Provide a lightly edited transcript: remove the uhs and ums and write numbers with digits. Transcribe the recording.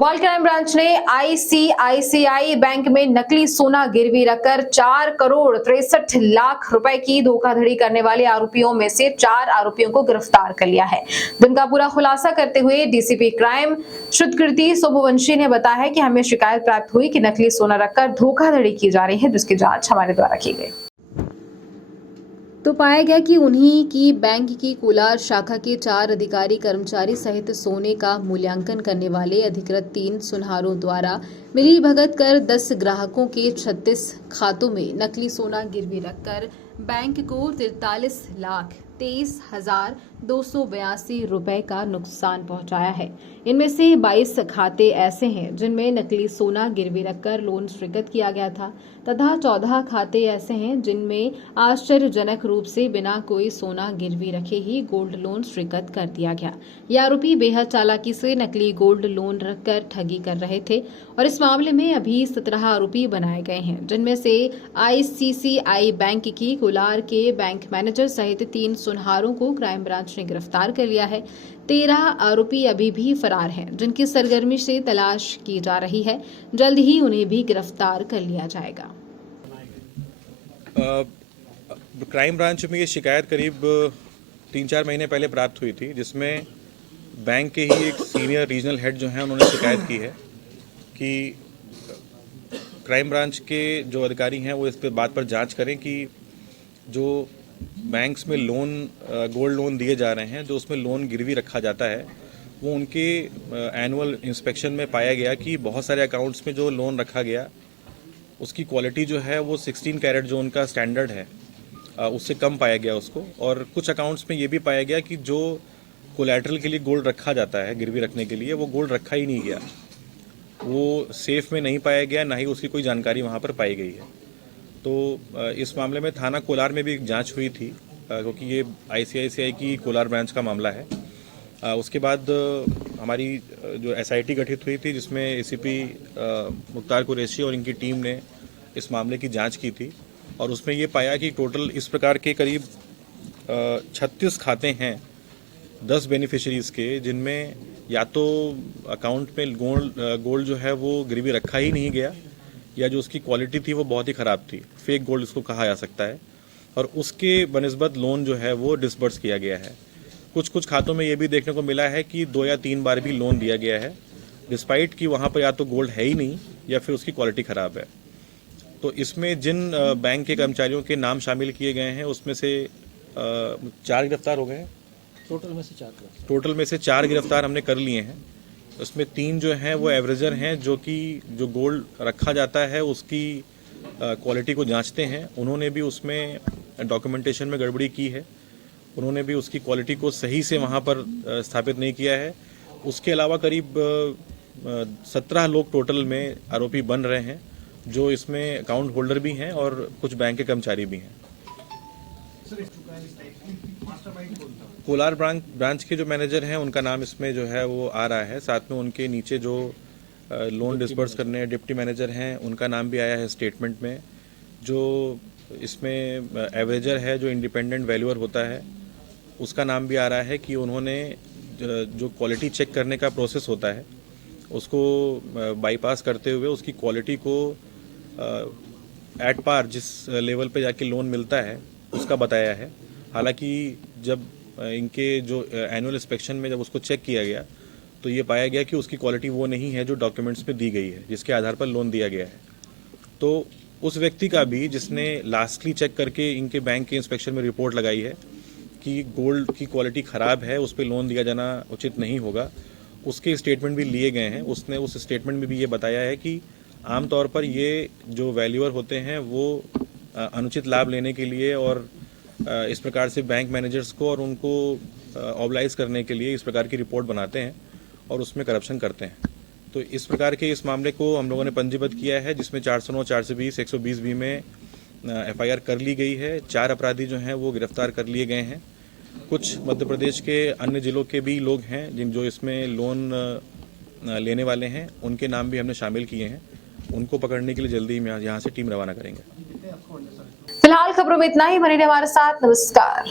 Bhopal crime branch ने ICICI bank में नकली सोना गिरवी रखकर 4 करोड़ 63 लाख रुपए की धोखाधड़ी करने वाले आरोपियों में से 4 आरोपियों को गिरफ्तार कर लिया है। दिन का पूरा खुलासा करते हुए डीसीपी क्राइम श्रुतकीर्ति सोमवंशी ने बताया कि हमें शिकायत प्राप्त हुई कि नकली सोना रखकर धोखाधड़ी की जा रही है, जिसकी जांच हमारे द्वारा की गई तो पाया गया कि उन्हीं की बैंक की कोलार शाखा के 4 अधिकारी कर्मचारी सहित सोने का मूल्यांकन करने वाले अधिकृत 3 सुनहारों द्वारा मिलीभगत कर 10 ग्राहकों के 36 खातों में नकली सोना गिरवी रखकर बैंक को 43,23,282 रुपए का नुकसान पहुंचाया है। इनमें से 22 खाते ऐसे हैं जिनमें नकली सोना गिरवी रखकर लोन स्वीकृत किया गया था तथा 14 खाते ऐसे हैं जिनमें आश्चर्यजनक रूप से बिना कोई सोना गिरवी रखे ही गोल्ड लोन स्वीकृत कर दिया गया। ये आरोपी बेहद चालाकी से नकली गोल्ड लोन रखकर ठगी कर रहे थे और इस मामले में अभी 17 आरोपी बनाए गए हैं, जिनमें से आईसीआईसीआई बैंक की कोलार के बैंक मैनेजर सहित 3 सुनहारों को क्राइम ब्रांच ने गिरफ्तार कर लिया है। 13 आरोपी अभी भी फरार हैं, जिनकी सरगर्मी से तलाश की जा रही है। जल्द ही उन्हें भी गिरफ्तार कर लिया जाएगा। क्राइम ब्रांच में ये शिकायत करीब 3-4 महीने पहले प्राप्त हुई थी, जिसमें बैंक के ही एक सीनियर रीजनल हेड जो हैं उन्होंने शिकायत की है कि क्राइम ब्रांच के जो अधिकारी हैं वो इस पे बात पर जांच करें कि जो बैंक्स में लोन गोल्ड लोन दिए जा रहे हैं, जो उसमें लोन गिरवी रखा जाता है, वो उनके एनुअल इंस्पेक्शन में पाया गया कि बहुत सारे अकाउंट्स में जो लोन रखा गया उसकी क्वालिटी जो है वो 16 कैरेट जो उनका स्टैंडर्ड है उससे कम पाया गया उसको। और कुछ अकाउंट्स में ये भी पाया गया कि जो कोलैटरल के लिए गोल्ड रखा जाता है गिरवी रखने के लिए, वो गोल्ड रखा ही नहीं गया, वो सेफ में नहीं पाया गया, ना ही उसकी कोई जानकारी वहाँ पर पाई गई है। तो इस मामले में थाना कोलार में भी एक जांच हुई थी, क्योंकि ये आईसीआईसीआई की कोलार ब्रांच का मामला है। उसके बाद हमारी जो एसआईटी गठित हुई थी, जिसमें एसीपी मुख्तार कुरैशी और इनकी टीम ने इस मामले की जांच की थी और उसमें ये पाया कि टोटल इस प्रकार के करीब 36 खाते हैं 10 बेनिफिशरीज़ के, जिनमें या तो अकाउंट में गोल्ड जो है वो गिरवी रखा ही नहीं गया, या जो उसकी क्वालिटी थी वो बहुत ही ख़राब थी, फेक गोल्ड इसको कहा जा सकता है, और उसके बनिस्बत लोन जो है वो डिसबर्स किया गया है। कुछ खातों में ये भी देखने को मिला है कि 2 या 3 बार भी लोन दिया गया है, डिस्पाइट कि वहाँ पर या तो गोल्ड है ही नहीं या फिर उसकी क्वालिटी ख़राब है। तो इसमें जिन बैंक के कर्मचारियों के नाम शामिल किए गए हैं उसमें से 4 गिरफ्तार हो गए हैं। टोटल में से 4 गिरफ्तार हमने कर लिए हैं। उसमें 3 जो हैं वो एवरेजर हैं, जो कि जो गोल्ड रखा जाता है उसकी क्वालिटी को जांचते हैं। उन्होंने भी उसमें डॉक्यूमेंटेशन में गड़बड़ी की है, उन्होंने भी उसकी क्वालिटी को सही से वहाँ पर स्थापित नहीं किया है। उसके अलावा करीब 17 लोग टोटल में आरोपी बन रहे हैं, जो इसमें अकाउंट होल्डर भी हैं और कुछ बैंक के कर्मचारी भी हैं। कोलार ब्रांच के जो मैनेजर हैं उनका नाम इसमें जो है वो आ रहा है, साथ में उनके नीचे जो लोन डिस्बर्स करने डिप्टी मैनेजर हैं उनका नाम भी आया है स्टेटमेंट में। जो इसमें एवरेजर है, जो इंडिपेंडेंट वैल्यूअर होता है, उसका नाम भी आ रहा है कि उन्होंने जो क्वालिटी चेक करने का प्रोसेस होता है उसको बाईपास करते हुए उसकी क्वालिटी को एट पार जिस लेवल पे जाके लोन मिलता है उसका बताया है। हालांकि जब इनके जो एनुअल इंस्पेक्शन में जब उसको चेक किया गया तो ये पाया गया कि उसकी क्वालिटी वो नहीं है जो डॉक्यूमेंट्स में दी गई है, जिसके आधार पर लोन दिया गया है। तो उस व्यक्ति का भी, जिसने लास्टली चेक करके इनके बैंक के इंस्पेक्शन में रिपोर्ट लगाई है कि गोल्ड की क्वालिटी ख़राब है, उस पर लोन दिया जाना उचित नहीं होगा, उसके स्टेटमेंट भी लिए गए हैं। उसने उस स्टेटमेंट में भी ये बताया है कि आमतौर पर ये जो वैल्यूअर होते हैं वो अनुचित लाभ लेने के लिए और इस प्रकार से बैंक मैनेजर्स को और उनको ऑबलाइज करने के लिए इस प्रकार की रिपोर्ट बनाते हैं और उसमें करप्शन करते हैं। तो इस प्रकार के इस मामले को हम लोगों ने पंजीबद्ध किया है, जिसमें 409, 420, 120 बी में एफआईआर कर ली गई है। 4 अपराधी जो हैं वो गिरफ्तार कर लिए गए हैं। कुछ मध्य प्रदेश के अन्य जिलों के भी लोग हैं जिन जो इसमें लोन लेने वाले हैं, उनके नाम भी हमने शामिल किए हैं। उनको पकड़ने के लिए जल्दी ही यहाँ से टीम रवाना करेंगे। फिलहाल खबरों में इतना ही। बने रहिए हमारे साथ। नमस्कार।